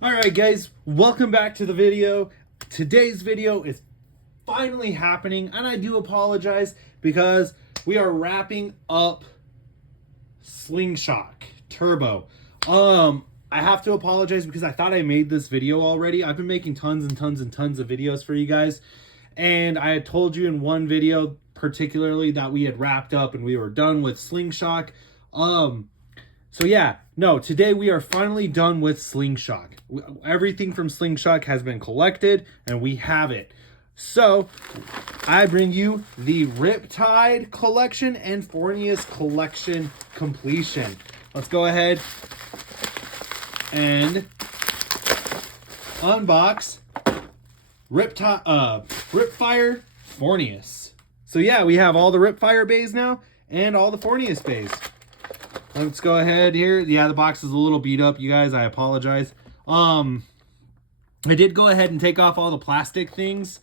Alright guys, welcome back to the video. Today's video is finally happening, and I do apologize because we are wrapping up Slingshot Turbo. I have to apologize because I thought I made this video already. I've been making tons and tons and tons of videos for you guys, and I had told you in one video particularly that we had wrapped up and we were done with Slingshot. So yeah, no, today we are finally done with Slingshot. Everything from Slingshot has been collected and we have it. So I bring you the Riptide collection and Forneus collection completion. Let's go ahead and unbox Ripfire Forneus. So yeah, we have all the Ripfire bays now and all the Forneus bays. Let's go ahead here. Yeah, the box is a little beat up, you guys. I apologize. I did go ahead and take off all the plastic things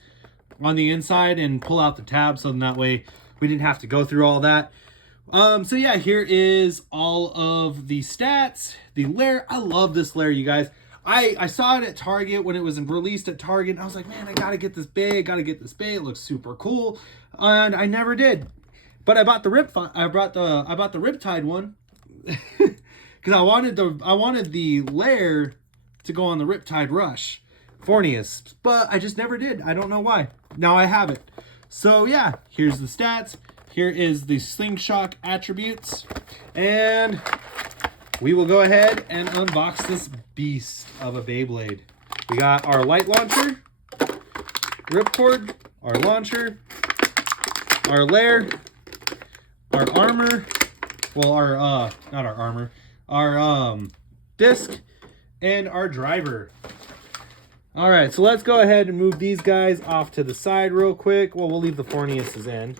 on the inside and pull out the tab, so that way we didn't have to go through all that. So yeah, here is all of the stats. The lair. I love this lair, you guys. I saw it at Target when it was released at Target, and I was like, man, I gotta get this bay. I gotta get this bay. It looks super cool, and I never did. But I bought the Riptide one. Because I wanted the lair to go on the Riptide Rush Forneus, but I just never did. I don't know why. Now I have it. So yeah, here's the stats. Here is the Slingshot attributes, and we will go ahead and unbox this beast of a Beyblade. We got our light launcher, ripcord, our launcher, our lair, our armor. Well, our, not our armor, our, disc, and our driver. All right, so let's go ahead and move these guys off to the side real quick. Well, we'll leave the Forneuses in.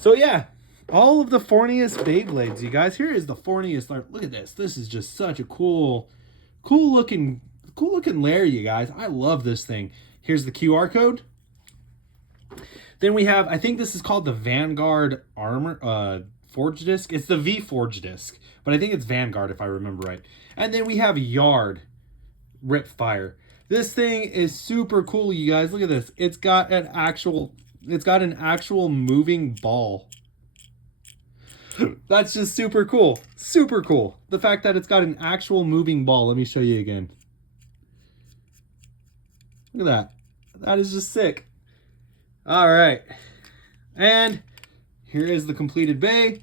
So yeah, all of the Forneus Beyblades, you guys. Here is the Forneus. Look at this. This is just such a cool looking lair, you guys. I love this thing. Here's the QR code. Then we have, I think this is called the Vanguard armor, Forge disc. It's the V Forge disc, but I think it's Vanguard if I remember right. And then we have Yard Ripfire. This thing is super cool, you guys. Look at this. It's got an actual moving ball. That's just super cool. Super cool. The fact that it's got an actual moving ball. Let me show you again. Look at that. That is just sick. All right. And here is the completed bay.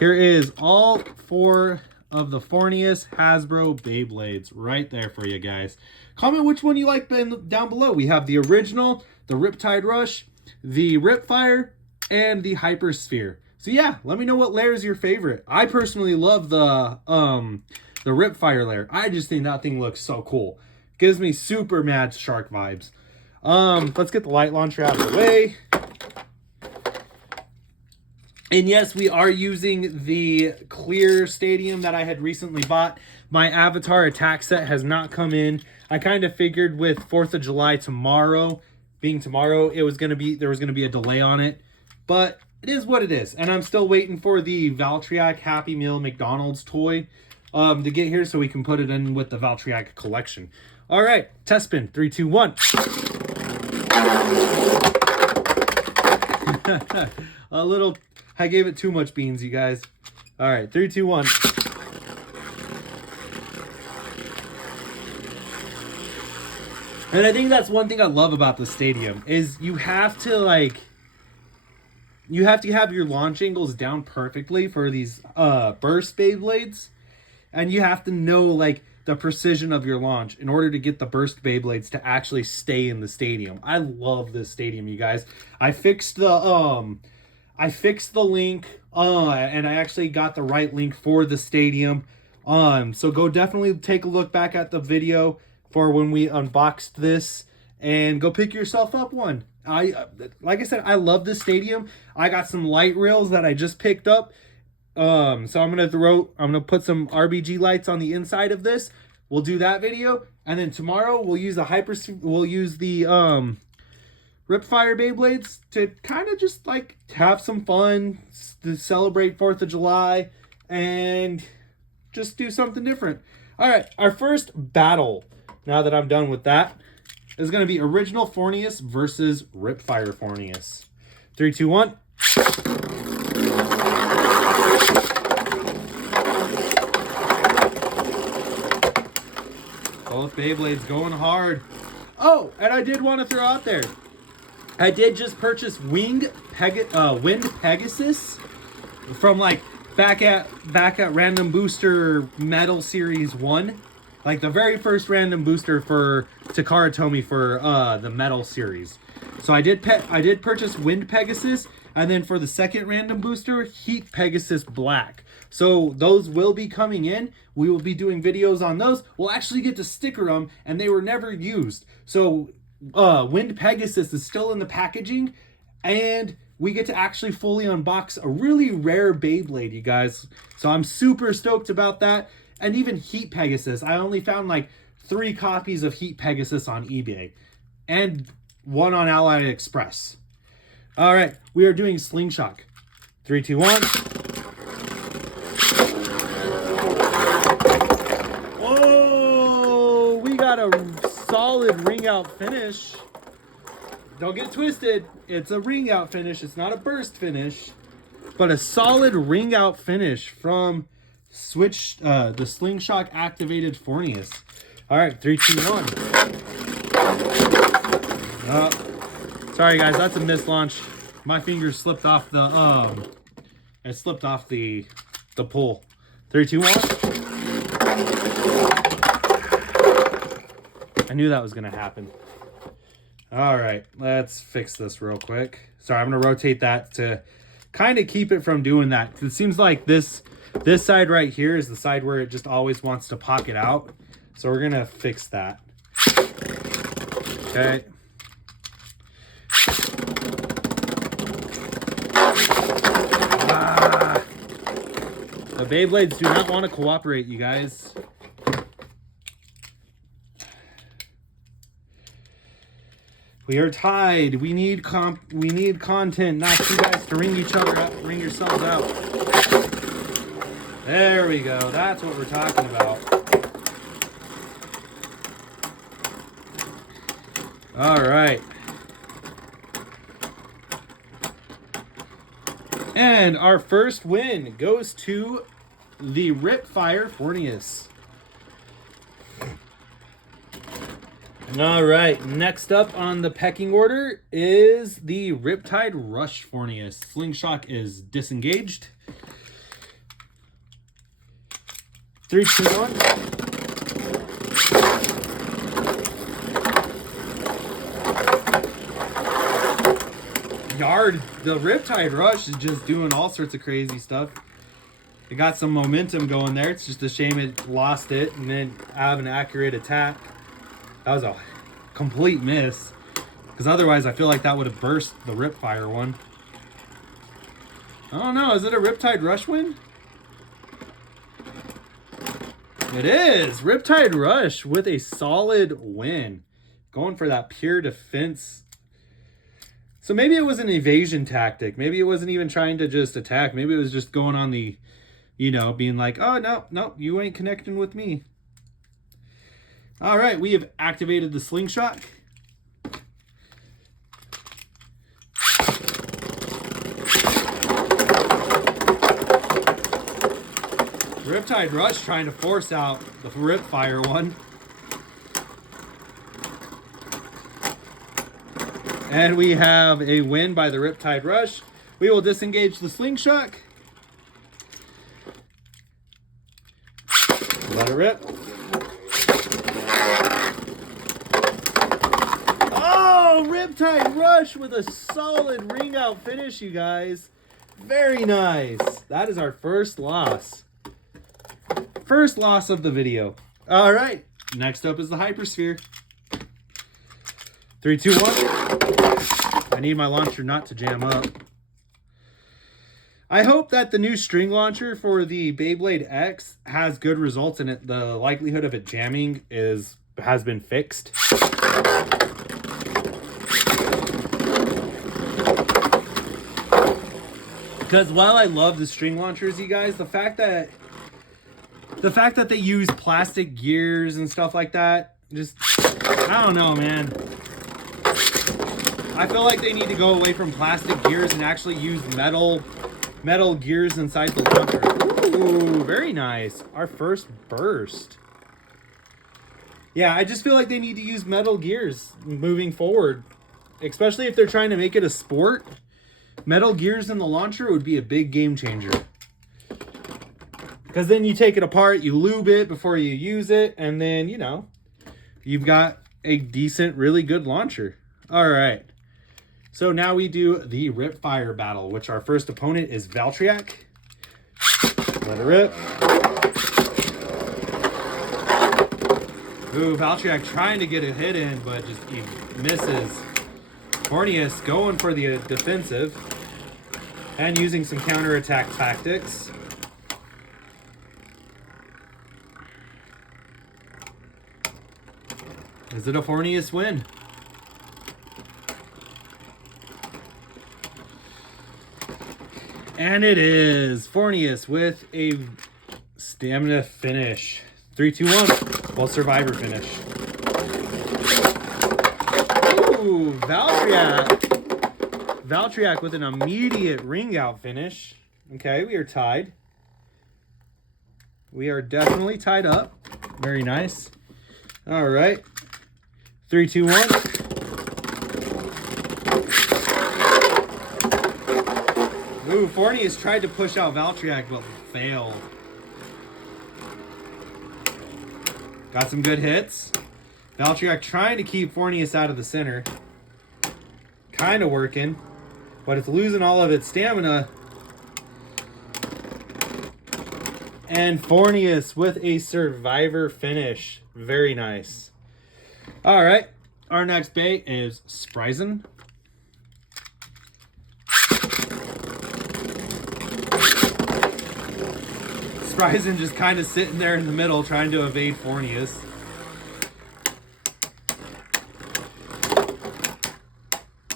Here is all 4 of the Forneus Hasbro Beyblades right there for you guys. Comment which one you like down below. We have the original, the Riptide Rush, the Ripfire, and the Hypersphere. So yeah, let me know what lair is your favorite. I personally love the Ripfire lair. I just think that thing looks so cool. Gives me super Mad Shark vibes. Let's get the light launcher out of the way. And yes, we are using the clear stadium that I had recently bought. My Avatar attack set has not come in. I kind of figured with 4th of July being tomorrow, there was going to be a delay on it. But it is what it is. And I'm still waiting for the Valtryek Happy Meal McDonald's toy to get here so we can put it in with the Valtryek collection. All right, test spin. 3, 2, 1. I gave it too much beans, you guys. All right, 3, 2, 1. And I think that's one thing I love about the stadium is you have to have your launch angles down perfectly for these burst Beyblades, and you have to know the precision of your launch in order to get the burst Beyblades to actually stay in the stadium. I love this stadium, you guys. I fixed the link, and I actually got the right link for the stadium. So go definitely take a look back at the video for when we unboxed this, and go pick yourself up one. Like I said, I love this stadium. I got some light rails that I just picked up. So I'm gonna put some RBG lights on the inside of this. We'll do that video, and then tomorrow we'll use the Ripfire Beyblades to kind of just have some fun, to celebrate 4th of July, and just do something different. All right, our first battle, now that I'm done with that, is going to be original Forneus versus Ripfire Forneus. 3, 2, 1. Both Beyblades going hard. Oh, and I did want to throw out there, I did just purchase Wind Pegasus from like back at Random Booster Metal Series 1. Like the very first random booster for Takara Tomy for the Metal series. So I did purchase Wind Pegasus, and then for the second random booster, Heat Pegasus Black. So those will be coming in. We will be doing videos on those. We'll actually get to sticker them, and they were never used. So Wind Pegasus is still in the packaging, and we get to actually fully unbox a really rare Beyblade, you guys. So I'm super stoked about that. And even Heat Pegasus. I only found like 3 copies of Heat Pegasus on eBay. And 1 on AliExpress. All right, we are doing Slingshot. 3, 2, 1. Oh, we got a solid ring out finish. Don't get it twisted. It's a ring out finish. It's not a burst finish. But a solid ring out finish from the Slingshot activated Forneus. All right, 3, 2, 1. Sorry guys, that's a missed launch. My fingers slipped off the it slipped off the pull. 3, 2, 1. I knew that was gonna happen. All right, let's fix this real quick. Sorry, I'm gonna rotate that to kind of keep it from doing that. It seems like this side right here is the side where it just always wants to pocket out. So we're going to fix that. Okay. The Beyblades do not want to cooperate, you guys. We are tied. We need content, not you guys to ring each other up, ring yourselves out. There we go. That's what we're talking about. All right. And our first win goes to the Ripfire Forneus. All right, next up on the pecking order is the Riptide Rush Forneus. Slingshot is disengaged. 3, 2, 1. The Riptide Rush is just doing all sorts of crazy stuff. It got some momentum going there. It's just a shame it lost it and then have an accurate attack. That was a complete miss. Because otherwise I feel like that would have burst the Ripfire one. I don't know. Is it a Riptide Rush win? It is. Riptide Rush with a solid win. Going for that pure defense. So maybe it was an evasion tactic. Maybe it wasn't even trying to just attack. Maybe it was just going on the, you know, being like, oh, no, you ain't connecting with me. All right, we have activated the Slingshot. Riptide Rush trying to force out the Ripfire one. And we have a win by the Riptide Rush. We will disengage the Slingshot. Let it rip. Oh, Riptide Rush with a solid ring out finish, you guys. Very nice. That is our first loss. First loss of the video. All right. Next up is the Hypersphere. 3, 2, 1. I need my launcher not to jam up. I hope that the new string launcher for the Beyblade X has good results in it. The likelihood of it jamming has been fixed. Because while I love the string launchers, you guys, the fact that The fact that they use plastic gears and stuff like that, just, I don't know, man. I feel like they need to go away from plastic gears and actually use metal gears inside the launcher. Ooh, very nice. Our first burst. Yeah, I just feel like they need to use metal gears moving forward. Especially if they're trying to make it a sport. Metal gears in the launcher would be a big game changer. Because then you take it apart, you lube it before you use it, and then, you know, you've got a decent, really good launcher. All right. So now we do the Ripfire battle, which our first opponent is Valtryek. Let it rip. Ooh, Valtryek trying to get a hit in, but just he misses. Forneus going for the defensive and using some counterattack tactics. Is it a Forneus win? And it is Forneus with a stamina finish. 3, 2, 1. Well, survivor finish. Ooh, Valtryek. Valtryek with an immediate ring out finish. Okay, we are tied. We are definitely tied up. Very nice. All right. 3, 2, 1. Ooh, Forneus tried to push out Valtryek, but failed. Got some good hits. Valtryek trying to keep Forneus out of the center. Kind of working, but it's losing all of its stamina. And Forneus with a survivor finish. Very nice. All right, our next bait is Spryzen. Spryzen just kind of sitting there in the middle trying to evade Forneus.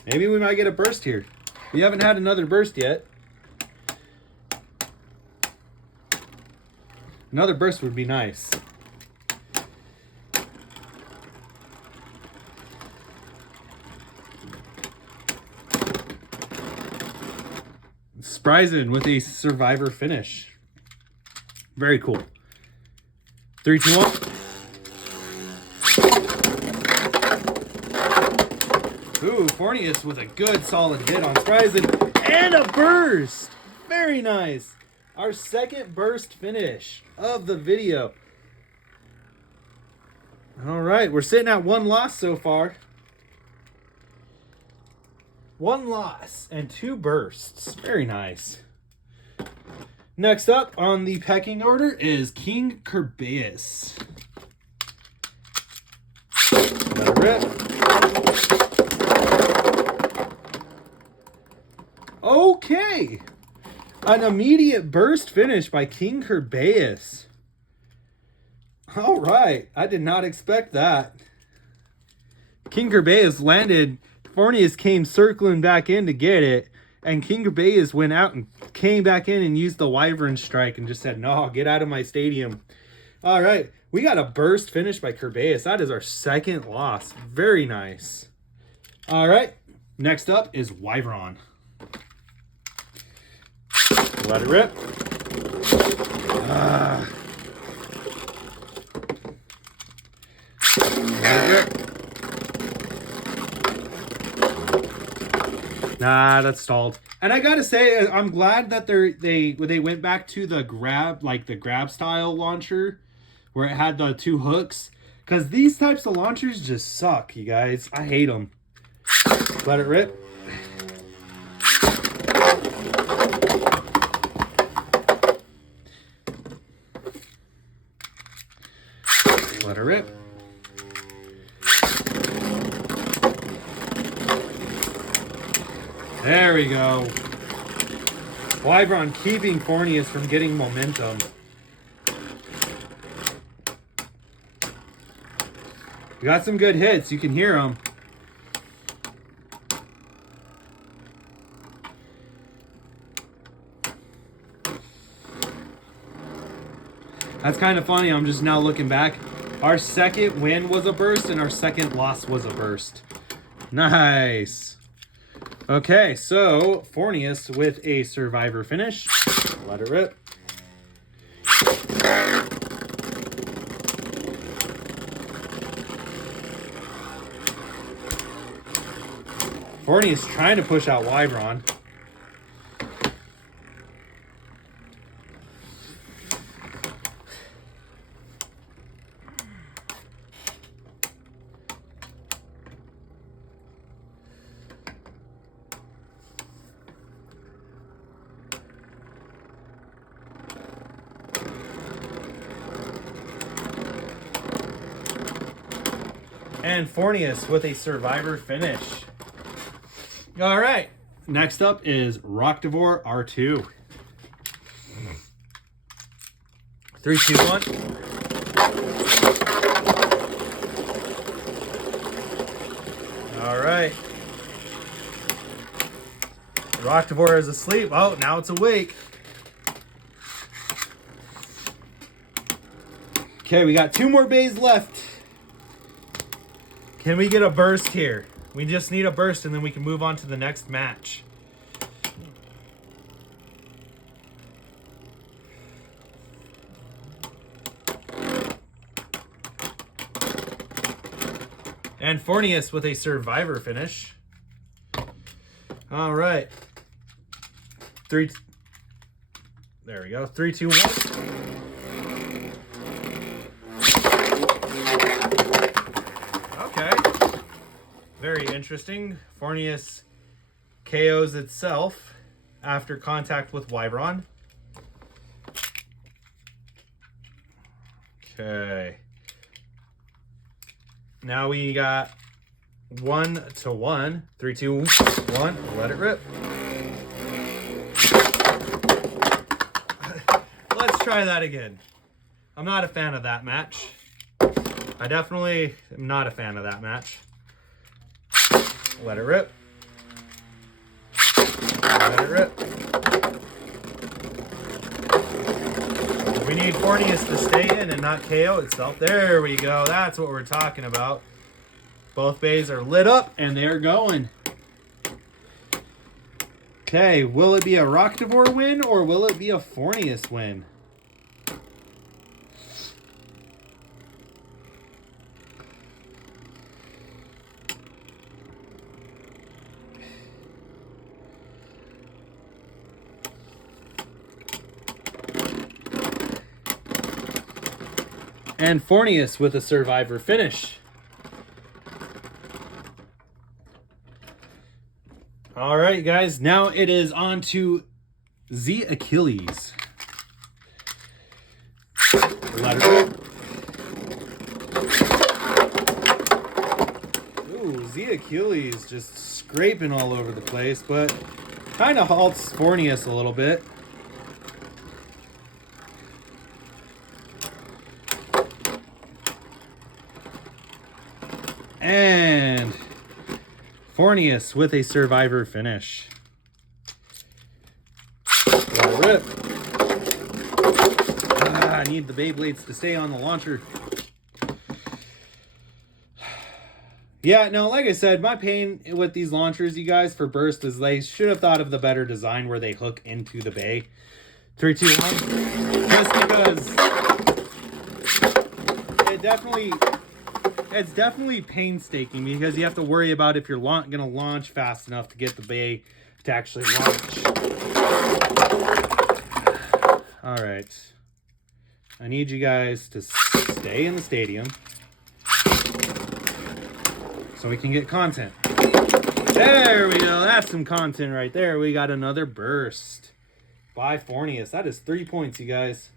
Maybe we might get a burst here. We haven't had another burst yet. Another burst would be nice. Spryzen with a survivor finish. Very cool. 3, 2, 1. Ooh, Forneus with a good solid hit on Spryzen. And a burst! Very nice. Our second burst finish of the video. All right, we're sitting at 1 loss so far. 1 loss and 2 bursts. Very nice. Next up on the pecking order is King Kerbeus. Let it rip. Okay. An immediate burst finish by King Kerbeus. All right. I did not expect that. King Kerbeus landed. Forneus came circling back in to get it. And King Kerbeus went out and came back in and used the Wyvern Strike and just said, no, get out of my stadium. All right. We got a burst finish by Kerbeus. That is our second loss. Very nice. All right. Next up is Wyvern. Let it rip. Let it rip. Nah, that's stalled. And I gotta say, I'm glad that they went back to the grab style launcher, where it had the 2 hooks, because these types of launchers just suck, you guys. I hate them. Let it rip. Let it rip. There we go. Wyvern keeping Forneus from getting momentum. We got some good hits. You can hear them. That's kind of funny. I'm just now looking back. Our second win was a burst and our second loss was a burst. Nice. Okay, so Forneus with a survivor finish. Let it rip. Forneus trying to push out Wyvron. And Forneus with a survivor finish. All right. Next up is Roctivore R2. 3, 2, 1. All right. Roctivore is asleep. Oh, now it's awake. Okay, we got 2 more bays left. Can we get a burst here? We just need a burst and then we can move on to the next match. And Forneus with a survivor finish. All right. There we go. 3, 2, 1. Very interesting. Forneus KOs itself after contact with Wyvron. Okay. Now we got 1 to 1. 3, 2, 1. Let it rip. Let's try that again. I'm not a fan of that match. I definitely am not a fan of that match. Let it rip. Let it rip. We need Forneus to stay in and not KO itself. There we go. That's what we're talking about. Both bays are lit up and they're going. Okay, will it be a Roctivore win or will it be a Forneus win? And Forneus with a survivor finish. All right, guys. Now it is on to Z Achilles. Let it rip. Ooh, Z Achilles just scraping all over the place, but kind of halts Forneus a little bit. And Forneus with a survivor finish. Let it rip. I need the Beyblades to stay on the launcher. Yeah, no, like I said, my pain with these launchers, you guys, for burst is they should have thought of the better design where they hook into the bay. 3, 2, 1. Just because it's definitely painstaking because you have to worry about if you're going to launch fast enough to get the bay to actually launch. All right. I need you guys to stay in the stadium so we can get content. There we go. That's some content right there. We got another burst by Forneus. That is 3 points, you guys.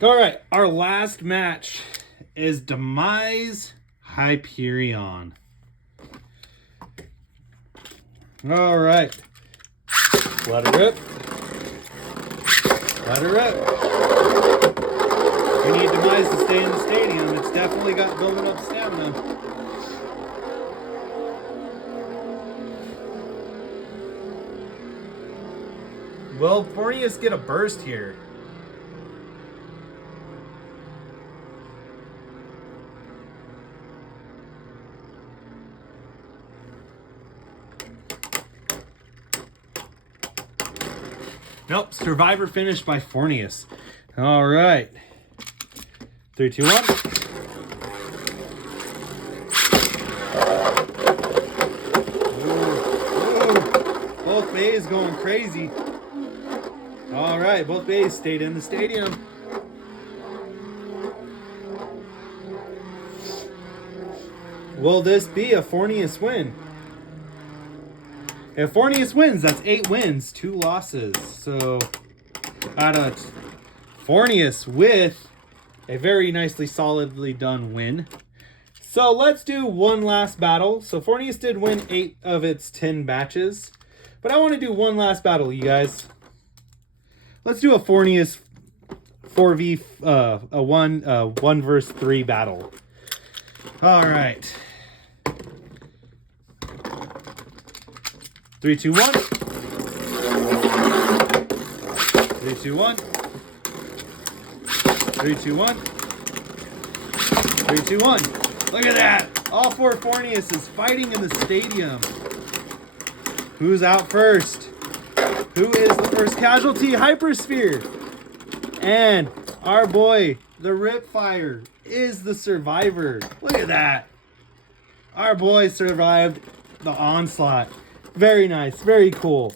All right. Our last match is Demise Hyperion. All right. Let it rip. Let it rip. We need Demise to stay in the stadium. It's definitely got building up stamina. Will Forneus get a burst here? Nope, Survivor finish by Forneus. All right. 3, 2, 1. Both bays going crazy. All right, both bays stayed in the stadium. Will this be a Forneus win? If Forneus wins, that's 8 wins, 2 losses. So, Forneus with a very nicely, solidly done win. So let's do one last battle. So Forneus did win 8 of its 10 matches. But I want to do one last battle, you guys. Let's do a Forneus 4v, a 1 versus 3 battle. All right. 3, 2, 1. 3, 2, 1. 3, 2, 1. 3, 2, 1. Look at that. All 4 Forneus is fighting in the stadium. Who's out first? Who is the first casualty? Hypersphere. And our boy, the Ripfire, is the survivor. Look at that. Our boy survived the onslaught. Very nice. Very cool.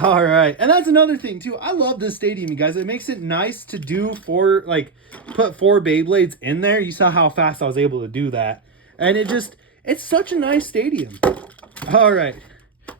All right. And that's another thing, too. I love this stadium, you guys. It makes it nice to do put 4 Beyblades in there. You saw how fast I was able to do that. And it's such a nice stadium. All right.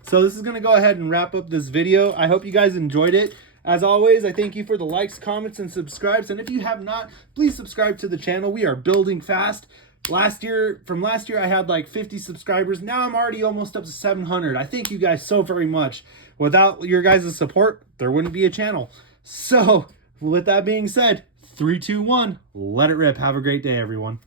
So this is going to go ahead and wrap up this video. I hope you guys enjoyed it. As always, I thank you for the likes, comments, and subscribes. And if you have not, please subscribe to the channel. We are building fast. From last year, I had like 50 subscribers. Now I'm already almost up to 700. I thank you guys so very much. Without your guys' support, there wouldn't be a channel. So, with that being said, 3, 2, 1, let it rip. Have a great day, everyone.